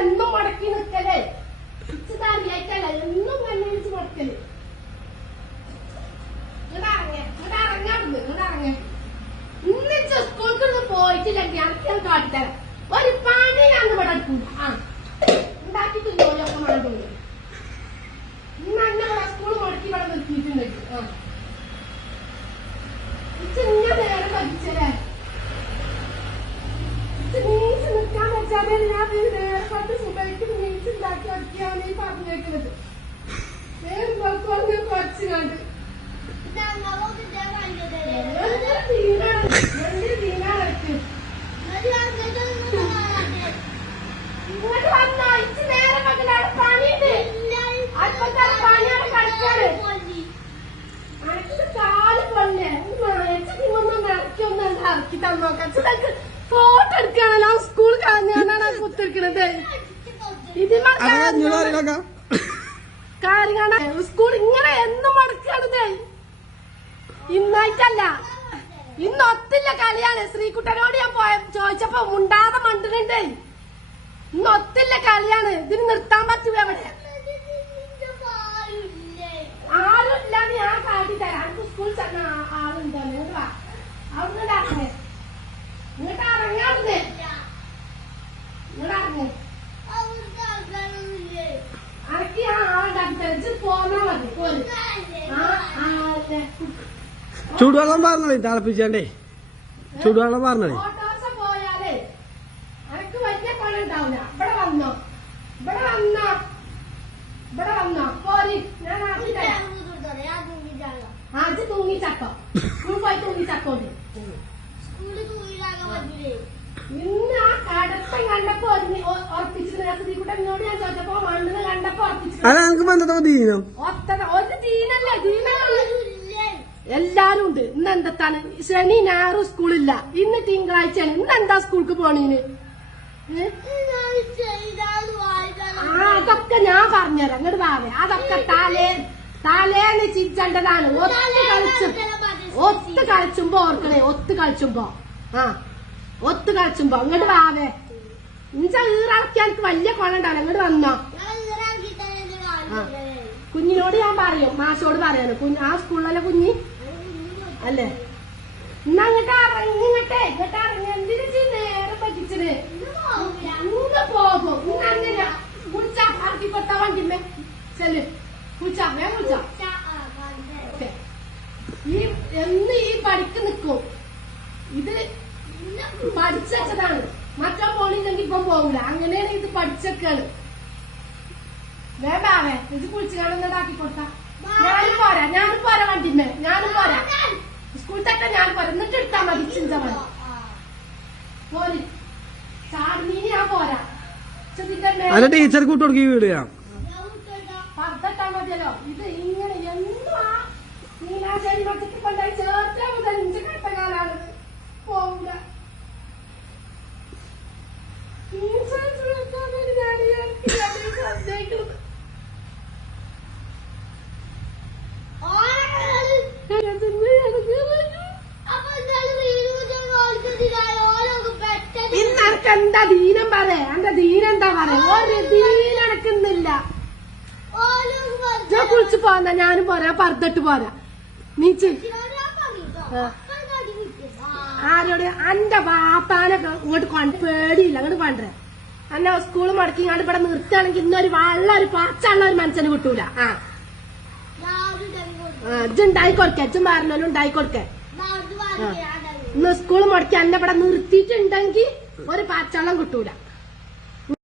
എന്നും മുടക്കി നിൽക്കലേ ഇച്ചതറിയായിട്ടല്ല എന്നും കണ്ണു വിളിച്ച് മുടക്കല്. ഇറങ്ങ ഇന്ന് സ്കൂൾക്ക് പോയിട്ടില്ലെങ്കിൽ അനക്ക് കാട്ടിത്തരാം. ഒരു പണി ഞാൻ ഇവിടെ എടുക്കൂല. ആ ഉണ്ടാക്കിട്ട് ജോലിയൊക്കെ വേണ്ടോളൂ. ഇന്ന് എന്നെ ഇവിടെ സ്കൂൾ മുടക്കി ഇവിടെ നിർത്തിയിട്ടുണ്ട്. ആ ഇങ്ങനെ നേരെ പഠിച്ചല്ലേ മീൻസ് നിൽക്കാൻ വെച്ചാലേ ഞാൻ നേരെ പണ്ട് സുഖമായിട്ട് മീൻസ് ഉണ്ടാക്കി വയ്ക്കാണ് ഈ പറഞ്ഞേക്കുന്നത്. നേരെ പുറത്ത് കുറച്ച് കണ്ട് ഇങ്ങോട്ട് വന്നോ. ഇച്ച് നേരെ മക്കളാണ് പണിയുണ്ട്. അടുപ്പത്തെ പണിയാണ് കളിക്കാണ്. അനക്ക് കാല് പൊന്നെ ഇങ്ങൊന്നും ഇറക്കിയൊന്നും ഇറക്കി തന്നോക്കാം. Photo എടുക്കാണല്ലോ school കളഞ്ഞാണ് കുത്തിരിക്കണത്. ഇതിമ കാര്യമാണ് സ്കൂൾ ഇങ്ങനെ എന്നും മടക്കാണത്. ഇന്നായിട്ടല്ല, ഇന്ന് ഒത്തില്ല കളിയാണ്. ശ്രീകുട്ടനോട് ഞാൻ ചോദിച്ചപ്പോ മുണ്ടാതെ മണ്ടുന്നുണ്ട്. ഇന്ന് ഒത്തില്ല കളിയാണ്. ഇതിന് നിർത്താൻ പറ്റുമോ? എവിടെ ആരും ഇല്ലാന്ന് ഞാൻ കാട്ടി തരാം. സ്കൂൾ ചെന്ന ആളുണ്ടോ? നിങ്ങൾ അവിടുന്ന് ഇറങ്ങേ, ഇങ്ങോട്ട് ഇറങ്ങാറുന്നേ, ഇങ്ങോട്ട് ഇറങ്ങേ. അനക്ക് ഞാൻ ആളുണ്ടാക്കി തരാം. പോന്നാ മതി. പോലെ ചൂടുവെള്ളം പറഞ്ഞോളി, തിളപ്പിച്ചേ. ചൂടുവെള്ളം പറഞ്ഞോളി. ഓട്ടോസ പോയാലേ അനക്ക് വലിയ പണി ഉണ്ടാവില്ല. ഇവിടെ വന്നോ, ഇവിടെ വന്നോ, ഇവിടെ വന്നോ. പോരി ഞാൻ ആക്കി തരാം. അത് തൂങ്ങിച്ചട്ടോ. സ്കൂൾ പോയി തൂങ്ങിച്ചട്ടോണ്ട് ഇന്ന് ആ കടത്തം കണ്ടപ്പോ ഉറപ്പിച്ചിട്ട് ഞാൻ ചോദിച്ചപ്പോ മണ്ണിന് കണ്ടപ്പോ ഉറപ്പിച്ചിട്ട് ഒരു ദീനല്ല. എല്ലാരും ഉണ്ട്. ഇന്ന് എന്താണ് ശനി ഞായറും സ്കൂളില്ല. ഇന്ന് തിങ്കളാഴ്ചയാണ്. ഇന്ന് എന്താ സ്കൂൾക്ക് പോണീന്? അതൊക്കെ ഞാൻ പറഞ്ഞുതരാം. അങ്ങോട്ട് പാവേ. അതൊക്കെ തലേന്ന് ചിരിച്ചേണ്ടതാണ്. ഒത്ത് കളിച്ചുമ്പോ ഓർക്കണേ. ഒത്ത് കളിച്ചുമ്പോ ഒത്ത് കളിച്ചുമ്പോ അങ്ങോട്ട് പാവേ. ഇഞ്ച ഈറക്കാൻ എനിക്ക് വലിയ കൊള്ളണ്ടാവില്ല. അങ്ങോട്ട് വന്നോ. കുഞ്ഞിനോട് ഞാൻ പറയും, മാഷോട് പറയാനോ. ആ സ്കൂളിലല്ലേ കുഞ്ഞി അല്ലേ? ഇന്ന് അങ്ങോട്ട് ഇറങ്ങിങ്ങട്ടെ. ഇങ്ങോട്ട് ഇറങ്ങി എന്തിനു നേരെ പറ്റിച്ചത്? ഇന്ന് പോകും. ഇന്ന് അങ്ങനെ കുളിച്ചാ ആർക്കി കൊടുത്താ വണ്ടിമ്മേ ചെല് കുളിച്ചാ വേ കുളിച്ചാ. ഈ എന്ന് ഈ പഠിക്ക് നിക്കും. ഇത് പഠിച്ചതാണ്. മറ്റോ പോണില്ലെങ്കിൽ ഇപ്പം പോകൂല. അങ്ങനെയാണ് ഇത് പഠിച്ചൊക്കെയാണ്. വേണ്ടാവേ ഇത് കുളിച്ച് കാണുന്നതാക്കി കൊടുത്താ. ഞാനും പോരാ വണ്ടിമ്മേ. ഞാനും പോരാ. സ്കൂൾ തട്ട ഞാൻ പോരാ. എന്നിട്ട് എടുത്താ മതി. ചിന്ത മതി. പോരി ചാടിനീന് ഞാൻ പോരാ. ടീച്ചർ കൂട്ടുകൊടുക്കി വീടുക പർദ്ദട്ടാ മതിയല്ലോ. ഇത് ഇങ്ങനെ എന്നും ആ നീലാശ്ശേരി മറ്റക്ക് കൊണ്ടായി ചേർത്താ മുതൽ ഇഞ്ച കട്ട കാലാണ്. പോകൂല. ഇന്നക്ക് എന്താ ദീനം പറ. എന്റെ ദീനെന്താ പറയാ? ഒരു ദീനടക്കുന്നില്ല. ഞാൻ കുളിച്ച് പോന്ന ഞാനും പോരാ. പർദ്ദട്ട് പോരാ. നീച്ച് ആരോട് എന്റെ വാപ്പാനെ ഇങ്ങോട്ട് കൊണ്ട് പേടിയില്ല. അങ്ങോട്ട് കൊണ്ടേ എന്നെ സ്കൂള് മുടക്കി ഇങ്ങോട്ട് ഇവിടെ നിർത്തുകയാണെങ്കിൽ ഇന്നൊരു വെള്ളം ഒരു പാച്ചുള്ള ഒരു മനുഷ്യന് കിട്ടൂല. ഇജ്ജുണ്ടായി കൊടുക്ക. ഇജ്ജും പറഞ്ഞാലും ഉണ്ടായി കൊടുക്ക. ഇന്ന് സ്കൂള് മുടക്കി എന്നെ ഇവിടെ നിർത്തിയിട്ടുണ്ടെങ്കിൽ ഒരു പാച്ചള്ളം കിട്ടൂല.